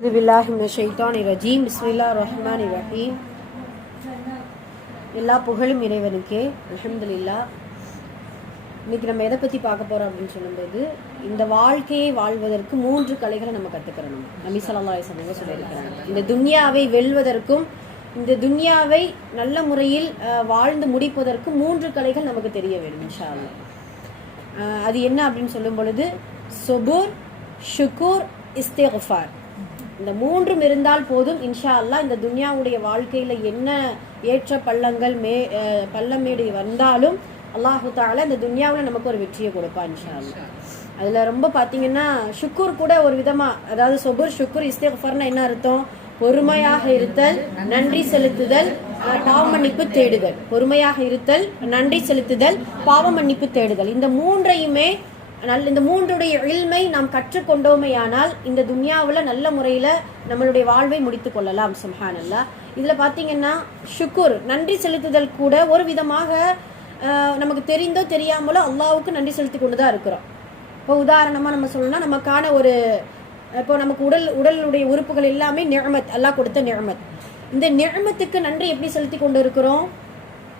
ரஜீம் பிஸ்மில்லாஹிர் ரஹ்மானிர் ரஹீம். எல்லா புகழும் இறைவனுக்கே, அல்ஹம்துலில்லாஹ். இன்னைக்கு நம்ம எதை பற்றி பார்க்க போகிறோம் அப்படின்னு சொல்லும்போது, இந்த வாழ்க்கையை வாழ்வதற்கு 3 கலைகளை நம்ம கற்றுக்கிறோம். நபி ஸல்லல்லாஹு அலைஹி வஸல்லம் சொல்லியிருக்கிறாங்க, இந்த துன்யாவை வெல்வதற்கும் இந்த துன்யாவை நல்ல முறையில் வாழ்ந்து முடிப்பதற்கு 3 கலைகள் நமக்கு தெரிய வேண்டும் இன்ஷா அல்லாஹ். அது என்ன அப்படின்னு சொல்லும் பொழுது, சுபூர், ஷுக்கூர், இஸ்திக்ஃபார். இந்த 3ம் இருந்தால் போதும் இன்ஷா அல்லாஹ். இந்த துன்யாவுடைய வாழ்க்கையில என்ன ஏற்ற பள்ளங்கள் பள்ளமேடு வந்தாலும் அல்லாஹு தஆலா இந்த துன்யாவில் நமக்கு ஒரு வெற்றியை கொடுப்பா இன்ஷா அல்லாஹ். அதுல ரொம்ப பாத்தீங்கன்னா ஷுக்கூர் கூட ஒரு விதமா, அதாவது சொபுர், ஷுக்கூர், இஸ்திக்ஃபார்னா என்ன அர்த்தம்? பொறுமையாக இருத்தல், நன்றி செலுத்துதல், பாவ மன்னிப்பு தேடுதல். பொறுமையாக இருத்தல், நன்றி செலுத்துதல், பாவ மன்னிப்பு தேடுதல். இந்த 3ஐயுமே இந்த 3உடைய இல்மை நாம் கற்றுக்கொண்டோமேயானால் இந்த துன்யாவில் நல்ல முறையில் நம்மளுடைய வாழ்வை முடித்து கொள்ளலாம். சுப்ஹானல்லாஹ். இதில் பார்த்தீங்கன்னா ஷுக்கூர், நன்றி செலுத்துதல் கூட ஒரு விதமாக நமக்கு தெரிந்தோ தெரியாமலோ அல்லாஹ்வுக்கு நன்றி செலுத்தி கொண்டு தான் இருக்கிறோம். இப்போ உதாரணமாக நம்ம சொல்லணும்னா, நமக்கான ஒரு இப்போ நமக்கு உடலுடைய உறுப்புகள் எல்லாமே நிஅமத், அல்லாஹ் கொடுத்த நிஅமத். இந்த நிஅமத்துக்கு நன்றி எப்படி செலுத்தி கொண்டு இருக்கிறோம்?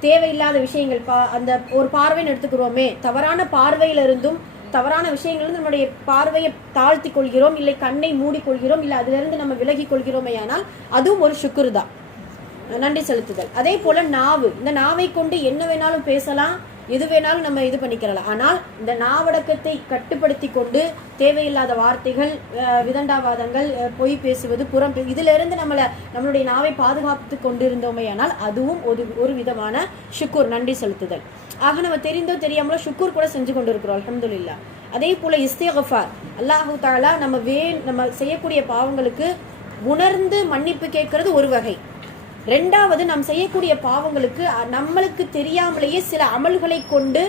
தேவையில்லாத விஷயங்கள், அந்த ஒரு பார்வைன்னு எடுத்துக்கிறோமே, தவறான பார்வையிலிருந்தும் தவறான விஷயங்களிலிருந்து நம்முடைய பார்வையை தாழ்த்தி கொள்கிறோம், இல்லை கண்ணை மூடிக்கொள்கிறோம், இல்லை அதிலிருந்து நம்ம விலகி கொள்கிறோமே, ஆனால் அதுவும் ஒரு ஷுக்ர் தான், நன்றி செலுத்துதல். அதே போல நாவு, இந்த நாவை கொண்டு என்ன வேணாலும் பேசலாம், எது வேணாலும் நம்ம இது பண்ணிக்கிறலாம். ஆனால் இந்த நாவடக்கத்தை கட்டுப்படுத்தி கொண்டு தேவையில்லாத வார்த்தைகள், விதண்டாவாதங்கள், பொய் பேசுவது, புறம் இதுல இருந்து நம்மளுடைய நாவை பாதுகாத்து கொண்டு இருந்தோமே, ஆனால் அதுவும் ஒரு விதமான ஷுக்கூர், நன்றி செலுத்துதல். ஆக நம்ம தெரிந்தோ தெரியாமலோ ஷுக்கூர் கூட செஞ்சு கொண்டு இருக்கிறோம், அல்ஹம்துலில்லாஹ். அதே போல இஸ்திக்ஃபார், அல்லாஹு தஆலா நம்ம செய்யக்கூடிய பாவங்களுக்கு உணர்ந்து மன்னிப்பு கேட்கறது ஒரு வகை. 2வது, நாம் செய்யக்கூடிய பாவங்களுக்கு நம்மளுக்கு தெரியாமலேயே சில அமல்களை கொண்டு,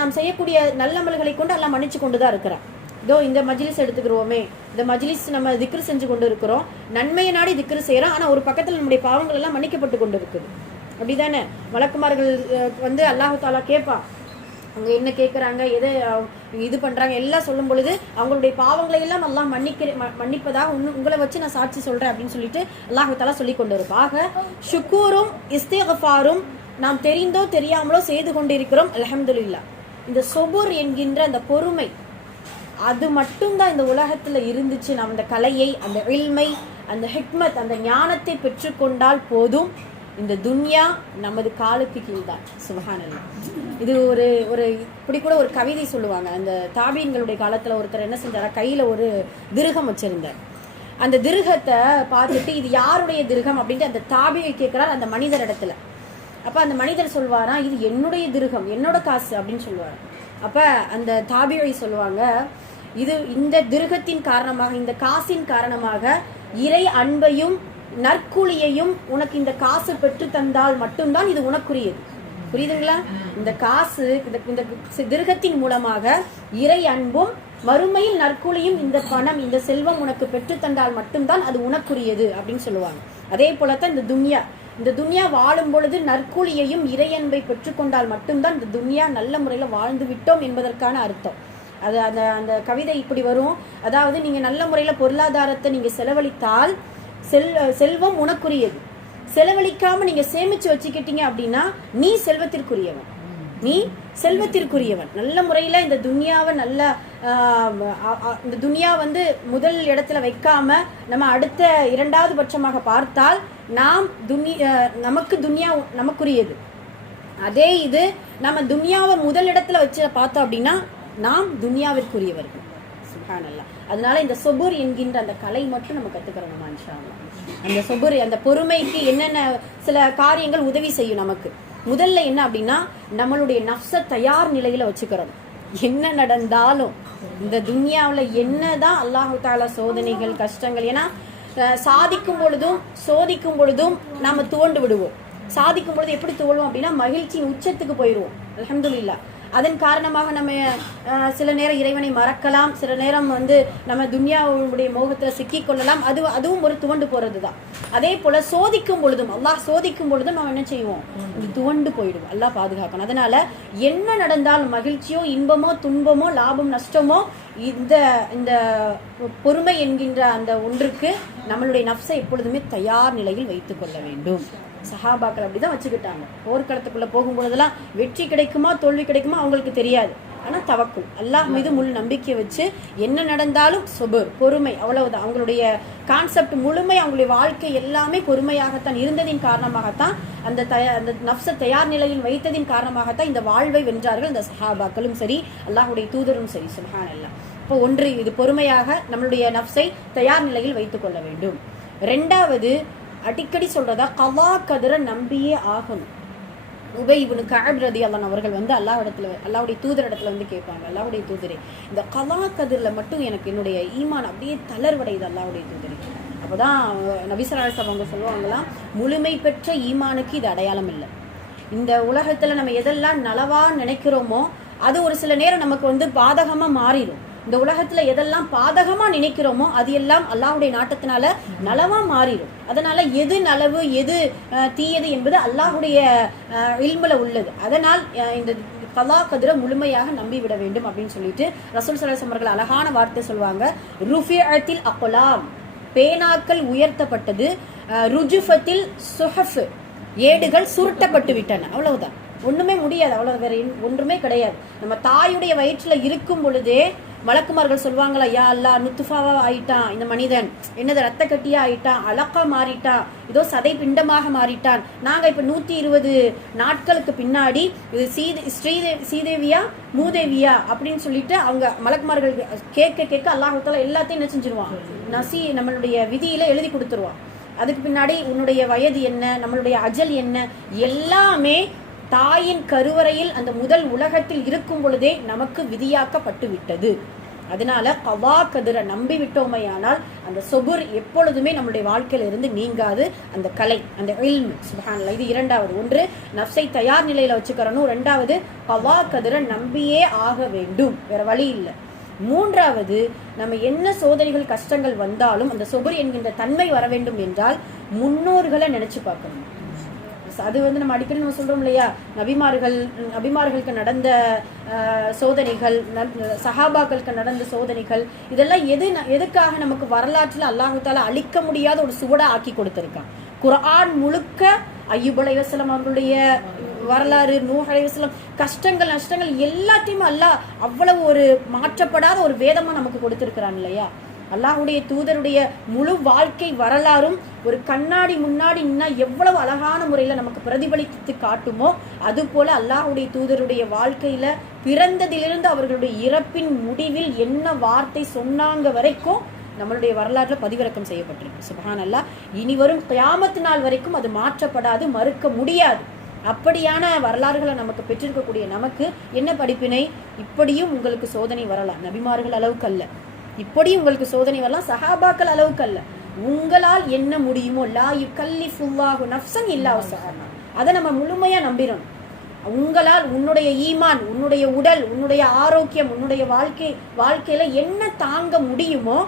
நாம் செய்யக்கூடிய நல்ல அமல்களை கொண்டு அல்லாஹ் மன்னிச்சு கொண்டுதான் இருக்கிறான். இதோ இந்த மஜ்லிஸ் எடுத்துக்கிறோமே, இந்த மஜ்லிஸ் நம்ம திக்ர் செஞ்சு கொண்டு இருக்கிறோம், நன்மையை நாடி திக்ர் செய்யறோம். ஆனா ஒரு பக்கத்தில் நம்முடைய பாவங்கள் எல்லாம் மன்னிக்கப்பட்டு கொண்டு இருக்குது. அப்படிதானே? மலக்குமார்கள் அல்லாஹு தஆலா கேட்பான், அவங்க என்ன கேட்குறாங்க, எதை இது பண்றாங்க எல்லாம் சொல்லும் பொழுது அவங்களுடைய பாவங்களை எல்லாம் அல்லாஹ் மன்னிப்பதாக உங்களை வச்சு நான் சாட்சி சொல்றேன் அப்படின்னு சொல்லிட்டு அல்லாஹு தஆலா சொல்லி கொண்டு இருப்பா. ஆக ஷுக்கூரும் இஸ்திக்ஃபாரும் நாம் தெரிந்தோ தெரியாமலோ செய்து கொண்டிருக்கிறோம், அல்ஹம்துலில்லாஹ். இந்த சொபுர் என்கின்ற அந்த பொறுமை, அது மட்டும்தான் இந்த உலகத்துல இருந்துச்சு. நாம் அந்த கலையை, அந்த இல்மை, அந்த ஹிக்மத், அந்த ஞானத்தை பெற்றுக்கொண்டால் போதும், இந்த துன்யா நமது காலுக்கு கீழ்தான். சுப்ஹானல்லாஹ். இது ஒரு இப்படி கூட ஒரு கவிதை சொல்லுவாங்க. அந்த தாபீன்களுடைய காலத்துல ஒருத்தர் என்ன செஞ்சாரா, கையில ஒரு திருகம் வச்சிருந்தார். அந்த திருகத்தை பார்த்துட்டு இது யாருடைய திருகம் அப்படின்ட்டு அந்த தாபியை கேட்கிறார் அந்த மனிதர் இடத்துல. அப்ப அந்த மனிதர் சொல்வாரா, இது என்னுடைய திருகம், என்னோட காசு அப்படின்னு சொல்லுவார். அப்ப அந்த தாபியை சொல்லுவாங்க, இந்த திருகத்தின் காரணமாக, இந்த காசின் காரணமாக இறை அன்பையும் நற்கூலியையும் உனக்கு இந்த காசு பெற்று தந்தால் மட்டும்தான் இது உனக்குரியது. புரியுதுங்களா? இந்த காசு, இந்த திருகத்தின் மூலமாக இறை அன்பும் மறுமையில் நற்கூலியும், இந்த பணம், இந்த செல்வம் உனக்கு பெற்று தந்தால் மட்டும்தான் அது உனக்குரியது அப்படின்னு சொல்லுவாங்க. அதே போலத்தான் இந்த துன்யா வாழும் பொழுது நற்கூலியையும் இறை அன்பை பெற்றுக்கொண்டால் மட்டும்தான் இந்த துன்யா நல்ல முறையில வாழ்ந்து விட்டோம் என்பதற்கான அர்த்தம். அது அந்த கவிதை இப்படி வரும். அதாவது நீங்க நல்ல முறையில பொருளாதாரத்தை நீங்க செலவழித்தால் செல்வம் உனக்குரியது. செலவழிக்காம நீங்க சேமிச்சு வச்சுக்கிட்டீங்க அப்படின்னா நீ செல்வத்திற்குரியவன். நல்ல முறையில இந்த துன்யாவை இந்த துன்யா முதல் இடத்துல வைக்காம நம்ம அடுத்த 2வது பட்சமாக பார்த்தால் நமக்கு துன்யா நமக்குரியது. அதே இது நம்ம துன்யாவை முதல் இடத்துல வச்சு பார்த்தோம் அப்படின்னா நாம் துன்யாவிற்குரியவர்கள். சுப்ஹானல்லாஹ். அதனால இந்த சொபுர் என்கின்ற அந்த கலை மட்டும் நம்ம கத்துக்கிறோம் இன்ஷா அல்லாஹ். அந்த சொபுர், அந்த பொறுமைக்கு என்னென்ன சில காரியங்கள் உதவி செய்யும் நமக்கு. முதல்ல என்ன அப்படின்னா, நம்மளுடைய நஃப்ஸ தயார் நிலையில வச்சுக்கிறோம். என்ன நடந்தாலும் இந்த துன்யாவில் என்னதான் அல்லாஹு தஆலா சோதனைகள், கஷ்டங்கள், ஏன்னா சாதிக்கும் பொழுதும் சோதிக்கும் பொழுதும் நாம துவண்டு விடுவோம். சாதிக்கும் பொழுது எப்படி துவழுவோம் அப்படின்னா, மகிழ்ச்சியின் உச்சத்துக்கு போயிடுவோம், அல்ஹம்துலில்லாஹ். அதன் காரணமாக நம்ம சில நேரம் இறைவனை மறக்கலாம், சில நேரம் நம்ம துன்யாவுடைய மோகத்துல சிக்கிக் கொள்ளலாம். அதுவும் ஒரு துவண்டு போறது தான். அதே போல சோதிக்கும் பொழுதும், அல்லாஹ் சோதிக்கும் பொழுதும் நம்ம என்ன செய்வோம், துவண்டு போயிடுவோம். அல்லாஹ் பாதுகாக்கணும். அதனால என்ன நடந்தாலும், மகிழ்ச்சியோ இன்பமோ துன்பமோ லாபம் நஷ்டமோ இந்த இந்த பொறுமை என்கின்ற அந்த ஒன்றுக்கு நம்மளுடைய நஃப்ஸை எப்பொழுதுமே தயார் நிலையில் வைத்துக் கொள்ள வேண்டும். சஹாபாக்கள் அப்படிதான் வச்சுக்கிட்டாங்க. போர்க்களத்துக்குள்ள போகும்பொழுதெல்லாம் வெற்றி கிடைக்குமா தோல்வி கிடைக்குமா அவங்களுக்கு தெரியாது. ஆனால் தவக்குல், அல்லாஹ் மீது முழு நம்பிக்கை வச்சு என்ன நடந்தாலும் சொபர், பொறுமை, அவ்வளவுதான். அவங்களுடைய கான்செப்ட் முழுமை, அவங்களுடைய வாழ்க்கை எல்லாமே பொறுமையாகத்தான் இருந்ததின் காரணமாகத்தான் அந்த நஃப்ஸை தயார் நிலையில் வைத்ததின் காரணமாகத்தான் இந்த வாழ்வை வென்றார்கள் இந்த சஹாபாக்களும் சரி, அல்லாஹுடைய தூதரும் சரி. சுப்ஹானல்லாஹ். இப்போ ஒன்று, இது பொறுமையாக நம்மளுடைய நஃப்ஸை தயார் நிலையில் வைத்துக் கொள்ள வேண்டும். ரெண்டாவது, அடிக்கடி சொல்றதா கலா கதிர நம்பியே ஆகணும். உபை இப்னு கஅப் ரலியல்லாஹு அவர்கள் அல்லாஹ்வுடைய தூதர் இடத்துல கேட்பாங்க, அல்லாஹ்வுடைய தூதரே, இந்த கலா கதிரில் மட்டும் எனக்கு என்னுடைய ஈமான் அப்படியே தளர்வடையுது அல்லாஹ்வுடைய தூதரே. அப்போதான் நபி ஸல்லல்லாஹு அலைஹி வஸல்லம் அவங்க சொல்லுவாங்களாம், முழுமை பெற்ற ஈமானுக்கு இது அடையாளம் இல்லை. இந்த உலகத்துல நம்ம எதெல்லாம் நலவா நினைக்கிறோமோ அது ஒரு சில நேரம் நமக்கு பாதகமா மாறிடும். இந்த உலகத்துல எதெல்லாம் பாதகமா நினைக்கிறோமோ அது எல்லாம் அல்லாஹ்வுடைய நாட்டத்தினால நலவா மாறிடும். அதனால எது நலவு எது தீயது என்பது அல்லாஹ்வுடைய இல்முல உள்ளது. அதனால் இந்த கலா கதிர முழுமையாக நம்பிவிட வேண்டும் அப்படின்னு சொல்லிட்டு ரசூல் ஸல்லல்லாஹு அலைஹி வஸல்லம் அவர்கள் அழகான வார்த்தை சொல்லுவாங்க, ருஃபிஅத்தில் அக்லாம், பேனாக்கள் உயர்த்தப்பட்டது, ருஜுஃபத்தில் சுஹஃப், ஏடுகள் சுருட்டப்பட்டு விட்டன. அவ்வளவுதான், ஒண்ணுமே முடியாது, அவ்வளவு வேற ஒன்றுமே கிடையாது. நம்ம தாயுடைய வயிற்றுல இருக்கும் பொழுதே மலக்குமார்கள் சொல்லுவாங்களா, யா அல்லா நுத்துஃபாவா ஆயிட்டான் இந்த மனிதன், என்னது ரத்த கட்டியா ஆயிட்டான், அலக்கா மாறிட்டான், இதோ சதை பிண்டமாக மாறிட்டான், நாங்க இப்ப 120 நாட்களுக்கு பின்னாடி இது சீதேவியா மூதேவியா அப்படின்னு சொல்லிட்டு அவங்க மலக்குமார்கள் கேட்க அல்லாஹ் தஆலா எல்லாத்தையும் என்ன செஞ்சிருவான், நம்மளுடைய விதியில எழுதி கொடுத்துருவான். அதுக்கு பின்னாடி உன்னுடைய வயது என்ன, நம்மளுடைய அஜல் என்ன, எல்லாமே தாயின் கருவறையில் அந்த முதல் உலகத்தில் இருக்கும் பொழுதே நமக்கு விதியாக்கப்பட்டு விட்டது. அதனால கவா கதிர நம்பி விட்டோமையானால் அந்த சொபுர் எப்பொழுதுமே நம்மளுடைய வாழ்க்கையில இருந்து நீங்காது. அந்த கலை, அந்த இல்ம், சுப்ஹானல்லாஹ். இது இரண்டாவது. ஒன்று, நஃப்ஸை தயார் நிலையில வச்சுக்கிறணும். ரெண்டாவது, கவா கதிர நம்பியே ஆக வேண்டும், வேற வழி இல்லை. மூன்றாவது, நம்ம என்ன சோதனைகள் கஷ்டங்கள் வந்தாலும் அந்த சொபுர் என்கின்ற தன்மை வர வேண்டும் என்றால் முன்னோர்களை நினைச்சு பார்க்கணும். அது நம்ம அடிக்கடி நம்ம சொல்றோம் இல்லையா, நபிமார்களுக்கு நடந்த சோதனைகள், சஹாபாக்களுக்கு நடந்த சோதனைகள், இதெல்லாம் எதுக்காக நமக்கு வரலாற்றில் அல்லாஹ் தஆலா அழிக்க முடியாத ஒரு சுவடா ஆக்கி கொடுத்திருக்கான். குர்ஆன் முழுக்க அய்யூப் அலைஹிஸ்ஸலாம் அவர்களுடைய வரலாறு, நூஹ் அலைஹிஸ்ஸலாம் கஷ்டங்கள் நஷ்டங்கள் எல்லாத்தையுமே அல்லாஹ் அவ்வளவு ஒரு மாற்றப்படாத ஒரு வேதமா நமக்கு கொடுத்திருக்கிறான் இல்லையா. அல்லாஹ்வுடைய தூதருடைய முழு வாழ்க்கை வரலாறும் ஒரு கண்ணாடி முன்னாடி நின்னா எவ்வளவு அழகான முறையில நமக்கு பிரதிபலித்து காட்டுமோ அது போல அல்லாஹ்வுடைய தூதருடைய வாழ்க்கையில பிறந்ததிலிருந்து அவர்களுடைய இறப்பின் முடிவில் என்ன வார்த்தை சொன்னாங்க வரைக்கும் நம்மளுடைய வரலாற்றுல பதிவிறக்கம் செய்யப்பட்டிருக்கு. சுப்ஹானல்லாஹ். இனி வரும் கியாமத் நாள் வரைக்கும் அது மாற்றப்படாது, மறுக்க முடியாது. அப்படியான வரலாறுகளை நமக்கு பெற்றிருக்கக்கூடிய நமக்கு என்ன படிப்பினை, இப்படியும் உங்களுக்கு சோதனை வரலாம், நபிமார்கள் அளவுக்கு அல்ல, இப்படியும் உங்களுக்கு சோதனை வரலாம், சஹாபாக்கள் அளவுக்கு அல்ல, உங்களால் என்ன முடியுமோ, லா யுகல்லிஃபுல்லாஹு நஃப்ஸன் இல்லா வஸஹா, அதை நம்ம முழுமையா நம்பிடணும். உங்களால் உன்னுடைய ஈமான், உன்னுடைய உடல், உன்னுடைய ஆரோக்கியம், உன்னுடைய வாழ்க்கையில என்ன தாங்க முடியுமோ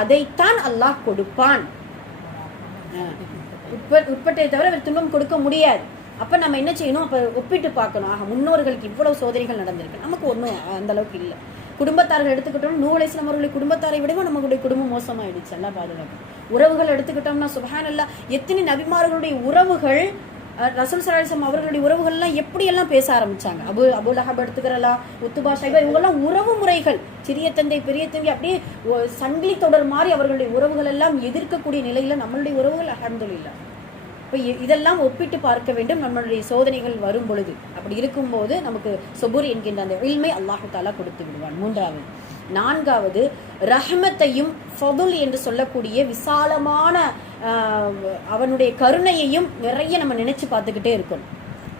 அதைத்தான் அல்லாஹ் கொடுப்பான். உட்பட்டதை தவிர வேறு துன்பம் கொடுக்க முடியாது. அப்ப நம்ம என்ன செய்யணும், அப்ப ஒப்பிட்டு பார்க்கணும். ஆக முன்னோர்களுக்கு இவ்வளவு சோதனைகள் நடந்திருக்கு, நமக்கு ஒன்றும் அந்த அளவுக்கு இல்லை. குடும்பத்தார்கள் எடுத்துக்கிட்டோம், நூஹ் அலைஹிஸ்ஸலாம் அவர்களுடைய குடும்பத்தாரை விடவும் நம்மளுடைய குடும்பம் மோசமாயிடுச்சு, எல்லாம் பாதுகாப்பு. உறவுகள் எடுத்துக்கிட்டோம்னா சுப்ஹானல்லாஹ், எத்தனை நபிமார்களுடைய உறவுகள், ரசூல் ஸல்லல்லாஹு அலைஹி வஸல்லம் அவர்களுடைய உறவுகள்லாம் எப்படியெல்லாம் பேச ஆரம்பிச்சாங்க. அபு லஹப் எடுத்துக்கிறலாம், உத்துபா, ஷைபா, இவங்கெல்லாம் உறவு முறைகள், சிறிய தந்தை பெரிய தந்தை, அப்படியே சங்கிலி தொடர் மாதிரி அவர்களுடைய உறவுகள் எல்லாம் எதிர்க்கக்கூடிய நிலையில நம்மளுடைய உறவுகள் அல்ஹம்துலில்லாஹ். இப்போ இதெல்லாம் ஒப்பிட்டு பார்க்க வேண்டும் நம்மளுடைய சோதனைகள் வரும் பொழுது. அப்படி இருக்கும்போது நமக்கு சொபுர் என்கின்ற அந்த இல்மை அல்லாஹ் தஆலா கொடுத்து விடுவான். மூன்றாவது. நான்காவது, ரஹ்மத்தையும் ஃபதுல் என்று சொல்லக்கூடிய விசாலமான அவனுடைய கருணையையும் நிறைய நம்ம நினைச்சு பார்த்துக்கிட்டே இருக்கணும்.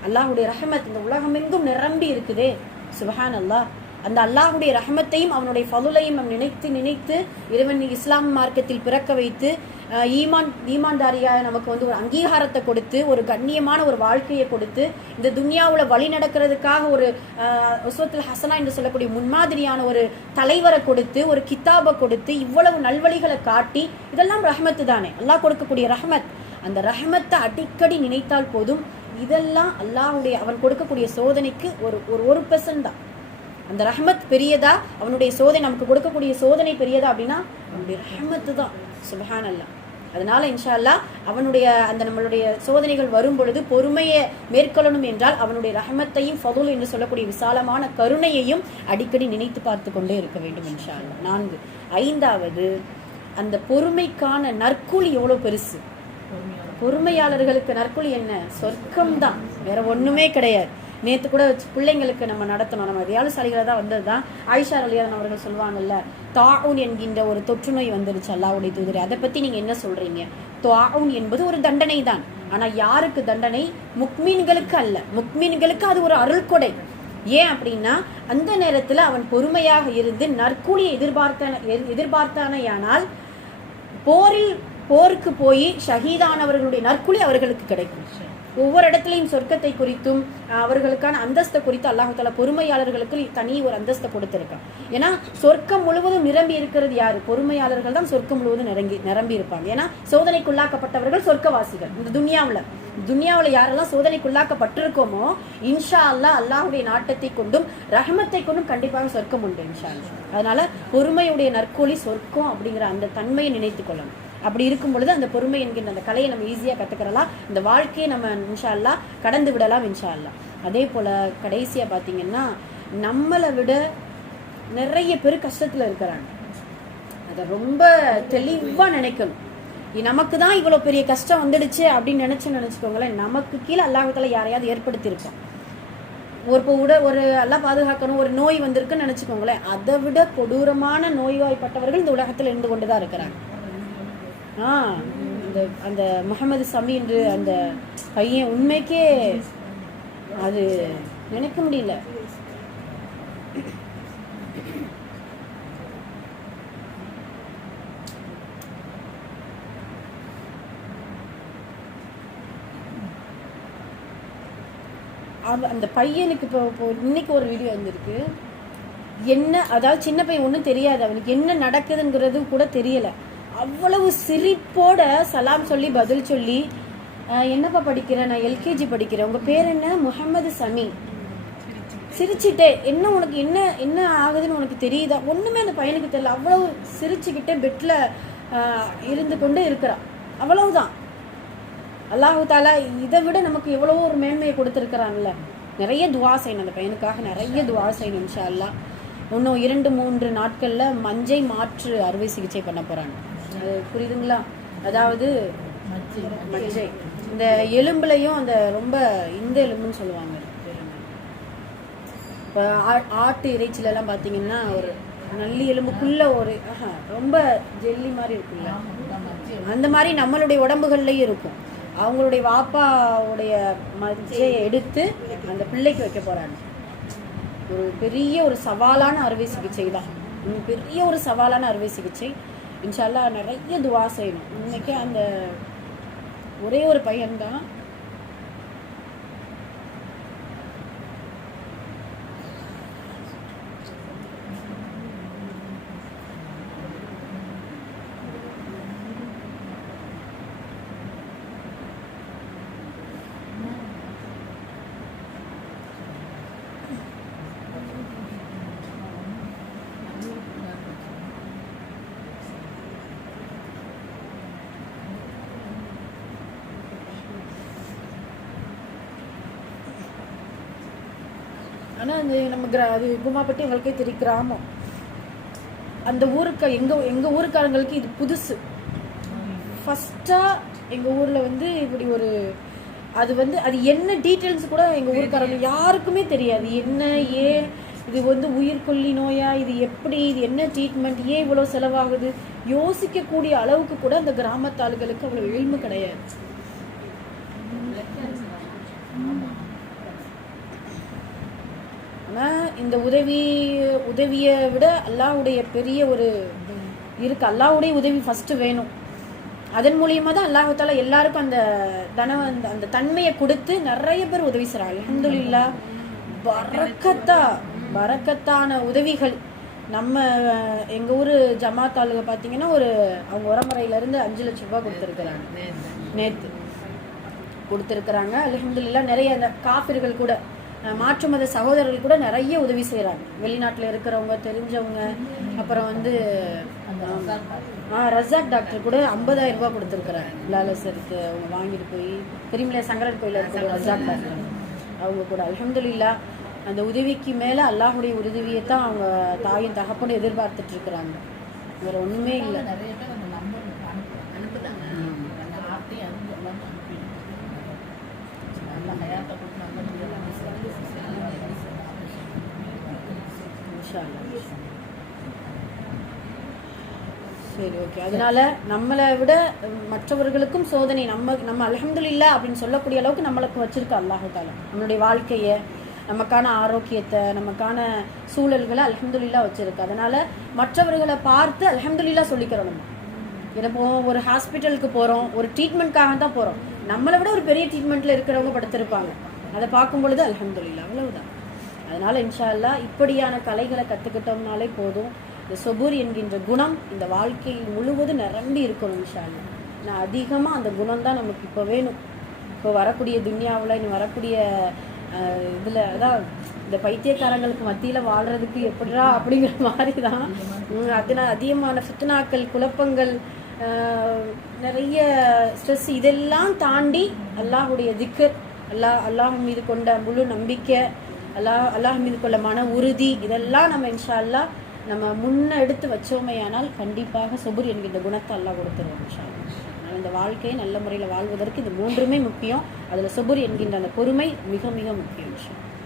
அல்லாஹுடைய ரஹ்மத் இந்த உலகமெங்கும் நிரம்பி இருக்குதே, சுப்ஹானல்லாஹ். அந்த அல்லாஹுடைய ரஹ்மத்தையும் அவனுடைய ஃபதுலையும் நம்ம நினைத்து இறைவன் இஸ்லாம் மார்க்கத்தில் பிறக்க வைத்து ஈமான்தாரியாக நமக்கு ஒரு அங்கீகாரத்தை கொடுத்து ஒரு கண்ணியமான ஒரு வாழ்க்கையை கொடுத்து இந்த துன்யாவுல வழி நடக்கிறதுக்காக ஒரு உஸ்வத்துல் ஹசனா என்று சொல்லக்கூடிய முன்மாதிரியான ஒரு தலைவரை கொடுத்து ஒரு கித்தாபை கொடுத்து இவ்வளவு நல்வழிகளை காட்டி, இதெல்லாம் ரஹ்மத்து தானே, அல்லாஹ் கொடுக்கக்கூடிய ரஹ்மத். அந்த ரஹ்மத்தை அடிக்கடி நினைத்தால் போதும். இதெல்லாம் அல்லாஹுடைய அவன் கொடுக்கக்கூடிய சோதனைக்கு ஒரு 1% தான். அந்த ரஹ்மத் பெரியதா, அவனுடைய சோதனை நமக்கு கொடுக்கக்கூடிய சோதனை பெரியதா அப்படின்னா அவனுடைய ரஹ்மத்து தான். சுப்ஹானல்லாஹ். அதனால இன்ஷா அல்லாஹ் அவனுடைய அந்த நம்மளுடைய சோதனைகள் வரும் பொழுது பொறுமையை மேற்கொள்ளணும் என்றால் அவனுடைய ரஹ்மத்தையும் ஃபதுல் என்று சொல்லக்கூடிய விசாலமான கருணையையும் அடிக்கடி நினைத்து பார்த்து கொண்டே இருக்க வேண்டும் இன்ஷா அல்லாஹ். 4. 5வது, அந்த பொறுமைக்கான நற்கூலி எவ்வளோ பெருசு. பொறுமையாளர்களுக்கு நற்கூலி என்ன? சொர்க்கம்தான், வேற ஒண்ணுமே கிடையாது. நேற்று கூட பிள்ளைங்களுக்கு நம்ம நடத்தணும், நம்ம தியாலுசாலிகளை தான் வந்தது தான். ஆயிஷா ரலியல்லாஹு அவர்கள் சொல்லுவாங்கல்ல, தாவுன் என்கின்ற ஒரு தொற்று நோய் வந்துருச்சு அல்லாஹ்வுடைய தூதரே, அதை பத்தி நீங்க என்ன சொல்றீங்க? தாவுன் என்பது ஒரு தண்டனை தான். ஆனா யாருக்கு தண்டனை? முக்மீன்களுக்கு அல்ல. முக்மீன்களுக்கு அது ஒரு அருள்கொடை. ஏன் அப்படின்னா அந்த நேரத்துல அவன் பொறுமையாக இருந்து நற்கூலியை எதிர்பார்த்தானேயானால் போருக்கு போய் ஷஹீதானவர்களுடைய நற்கூலி அவர்களுக்கு கிடைக்கும். ஒவ்வொரு இடத்துலையும் சொர்க்கத்தை குறித்தும் அவர்களுக்கான அந்தஸ்தை குறித்து அல்லாஹ் தஆலா பொறுமையாளர்களுக்கு தனி ஒரு அந்தஸ்தை கொடுத்திருக்கான். ஏன்னா சொர்க்கம் முழுவதும் நிரம்பி இருக்கிறது யாரு? பொறுமையாளர்கள் தான் சொர்க்கம் முழுவதும் நிரம்பி இருப்பாங்க. ஏன்னா சோதனைக்குள்ளாக்கப்பட்டவர்கள் சொர்க்கவாசிகள். இந்த துன்யாவில் யாரெல்லாம் சோதனைக்குள்ளாக்கப்பட்டிருக்கோமோ இன்ஷா அல்லாஹ் அல்லாஹுடைய நாட்டத்தை கொண்டும் ரஹ்மத்தை கொண்டும் கண்டிப்பாக சொர்க்கம் உண்டு இன்ஷா அல்லாஹ். அதனால பொறுமையுடைய நற்கூலி சொர்க்கம் அப்படிங்கிற அந்த தன்மையை நினைத்து கொள்ளணும். அப்படி இருக்கும் பொழுது அந்த பொறுமை என்கின்ற அந்த கலையை நம்ம ஈஸியாக கற்றுக்கிறலாம். இந்த வாழ்க்கையை நம்ம இன்ஷா அல்லாஹ் கடந்து விடலாம் இன்ஷா அல்லாஹ். அதே போல் கடைசியாக பார்த்தீங்கன்னா நம்மளை விட நிறைய பேர் கஷ்டத்தில் இருக்கிறாங்க. அதை ரொம்ப தெளிவாக நினைக்கணும். நமக்கு தான் இவ்வளோ பெரிய கஷ்டம் வந்துடுச்சு அப்படின்னு நினச்சிக்கோங்களேன், நமக்கு கீழே அல்லாஹ் தஆலா யாரையாவது ஏற்படுத்தியிருப்பான். ஒரு எல்லாம் பாதுகாக்கணும், ஒரு நோய் வந்திருக்குன்னு நினச்சிக்கோங்களேன், அதை விட கொடூரமான நோய்வாய்ப்பட்டவர்கள் இந்த உலகத்தில் இருந்து கொண்டு தான் இருக்கிறாங்க. அந்த முகமது சமி என்று அந்த பையன், உண்மைக்கே அது நினைக்க முடியல. அந்த பையனுக்கு இப்போ இன்னைக்கு ஒரு வீடியோ வந்திருக்கு. என்ன, அதாவது சின்ன பையன் ஒன்றும் தெரியாது, அவனுக்கு என்ன நடக்குதுங்கிறது கூட தெரியல. அவ்வளவு சிரிப்போட சலாம் சொல்லி பதில் சொல்லி, என்னப்பா படிக்கிறேன்? நான் எல்கேஜி படிக்கிறேன். உங்க பேர் என்ன? முகமது சமி. சிரிச்சுட்டே, என்ன உனக்கு என்ன ஆகுதுன்னு உனக்கு தெரியுதா? ஒண்ணுமே அந்த பையனுக்கு தெரியல. அவ்வளவு சிரிச்சுக்கிட்டே பெட்ல இருந்து கொண்டு இருக்கிறான். அவ்வளவுதான். அல்லாஹ் தஆலா இதை விட நமக்கு எவ்வளவோ ஒரு மேன்மையை கொடுத்துருக்கிறான்ல. நிறைய துவா செய்யணும் அந்த பையனுக்காக, நிறைய துவா செய்யணும் இன்ஷா அல்லாஹ். இன்னும் 2-3 நாட்கள்ல மஞ்சை மாற்று அறுவை சிகிச்சை பண்ண போறாங்க. அது புரியுதுங்களா? அதாவது மஞ்சை இந்த எலும்புலையும் அந்த ரொம்ப இந்த எலும்புன்னு சொல்லுவாங்க. இப்போ ஆட்டு இறைச்சில எல்லாம் பார்த்தீங்கன்னா ஒரு நல்லி எலும்புக்குள்ள ஒரு ரொம்ப ஜெல்லி மாதிரி இருக்குல்ல, அந்த மாதிரி நம்மளுடைய உடம்புகள்லயும் இருக்கும். அவங்களுடைய வாப்பாவுடைய மஞ்சையை எடுத்து அந்த பிள்ளைக்கு வைக்க போறாங்க. ஒரு பெரிய ஒரு சவாலான அறுவை சிகிச்சை தான், பெரிய ஒரு சவாலான அறுவை சிகிச்சை. இன்ஷா அல்லாஹ் நிறைய துவா செய்யணும். இன்னைக்கு அந்த ஒரே ஒரு பையன்தான் ஆனால் அந்த நம்ம அது குமாப்பட்டி எங்களுக்கே தெரியும், கிராமம். அந்த ஊருக்கு எங்கள் ஊருக்காரங்களுக்கு இது புதுசு. ஃபஸ்ட்டாக எங்கள் ஊரில் வந்து இப்படி ஒரு அது என்ன டீட்டெயில்ஸ் கூட எங்கள் ஊருக்காரங்க யாருக்குமே தெரியாது. என்ன, ஏன் இது வந்து உயிர்கொல்லி நோயா, இது எப்படி, இது என்ன ட்ரீட்மெண்ட், ஏன் இவ்வளோ செலவாகுது, யோசிக்கக்கூடிய அளவுக்கு கூட அந்த கிராமத்தாளுகளுக்கு அவ்வளோ எளிமை கிடையாது. ஆனால் இந்த உதவியை விட அல்லாஹ்வுடைய பெரிய ஒரு இருக்கு. அல்லாஹ்வுடைய உதவி ஃபஸ்ட்டு வேணும். அதன் மூலியமாக தான் அல்லாஹ் தஆலா எல்லாருக்கும் அந்த தன்மையை கொடுத்து நிறைய பேர் உதவி செய்கிறாங்க. அல்ஹம்துலில்லாஹ். பரக்கத்தான உதவிகள். நம்ம எங்கள் ஊர் ஜமாத் ஆளுங்க பார்த்தீங்கன்னா அவங்க உரமுறையிலேருந்து 5 லட்சம் ரூபாய் கொடுத்துருக்குறாங்க. நேற்று கொடுத்துருக்குறாங்க. அல்ஹம்துலில்லாஹ். நிறைய அந்த காஃபிர்கள் கூட மாற்று மத சகோதரர்கள் கூட நிறைய உதவி செய்கிறாங்க. வெளிநாட்டில் இருக்கிறவங்க, தெரிஞ்சவங்க. அப்புறம் வந்து ரஜாக் டாக்டர் கூட 50,000 ரூபாய் கொடுத்துருக்குறாரு லாலசருக்கு. அவங்க வாங்கிட்டு போய் திருமலை சங்கரன் கோயிலில் இருக்கிற ரஜாக் டாக்டர் அவங்க கூட அல்ஹம்துலில்லாஹ் அந்த உதவிக்கு மேலே அல்லாஹுடைய உதவியை தான் அவங்க தாயும் தகப்பனும் எதிர்பார்த்துட்டு இருக்கிறாங்க. வேற ஒன்றுமே இல்லை. சரி, ஓகே. அதனால நம்மளை விட மற்றவர்களுக்கும் சோதனை நம்ம அல்ஹம்துலில்லாஹ் அப்படின்னு சொல்லக்கூடிய அளவுக்கு நம்மளுக்கு வச்சிருக்க அல்லாஹ் தஆலா நம்மளுடைய வாழ்க்கையை, நமக்கான ஆரோக்கியத்தை, நமக்கான சூழல்களை அல்ஹம்துலில்லாஹ் வச்சிருக்கு. அதனால மற்றவர்களை பார்த்து அல்ஹம்துலில்லாஹ் சொல்லிக்கிறோம். நம்ம இப்போ ஒரு ஹாஸ்பிட்டலுக்கு போகிறோம், ஒரு ட்ரீட்மெண்ட்காக தான் போகிறோம். நம்மளை விட ஒரு பெரிய ட்ரீட்மெண்ட்டில் இருக்கிறவங்க படுத்திருப்பாங்க. அதை பார்க்கும் பொழுது அல்ஹம்துலில்லாஹ், அவ்வளவுதான். அதனால இன்ஷா அல்லாஹ் இப்படியான கலைகளை கற்றுக்கிட்டோம்னாலே போதும். இந்த சொபூர் என்கின்ற குணம் இந்த வாழ்க்கையில் முழுவதும் நிரம்பி இருக்கணும் இன்ஷா அல்லாஹ். நான் அதிகமாக அந்த குணம் தான் நமக்கு இப்போ வேணும். இப்போ வரக்கூடிய துன்யாவில், இன்னும் வரக்கூடிய இதில் அதான் இந்த பைத்தியக்காரங்களுக்கு மத்தியில் வாழ்கிறதுக்கு எப்படிரா அப்படிங்கிற மாதிரி தான். அதனால் அதிகமான ஃபித்னாக்கள், குழப்பங்கள், நிறைய ஸ்ட்ரெஸ், இதெல்லாம் தாண்டி அல்லாஹுடைய திக்ர், அல்லாஹ் மீது கொண்ட முழு நம்பிக்கை, அல்லாஹ் மீது கொள்ள மன உறுதி, இதெல்லாம் நம்ம இன்ஷா அல்லாஹ் நம்ம முன்ன எடுத்து வச்சோமையானால் கண்டிப்பாக சொபுர் என்கின்ற குணத்தை அல்லாஹ் கொடுத்துருவோம் இன்ஷா அல்லாஹ். அதனால் இந்த வாழ்க்கையை நல்ல முறையில் வாழ்வதற்கு இது மூன்றுமே முக்கியம். அதில் சொபுர் என்கின்ற அந்த பொறுமை மிக மிக முக்கியம் இன்ஷா அல்லாஹ்.